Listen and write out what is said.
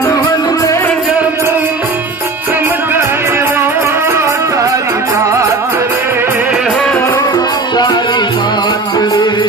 मोहन में जब तुम गए हो सारी बात रे हो सारी बात रे।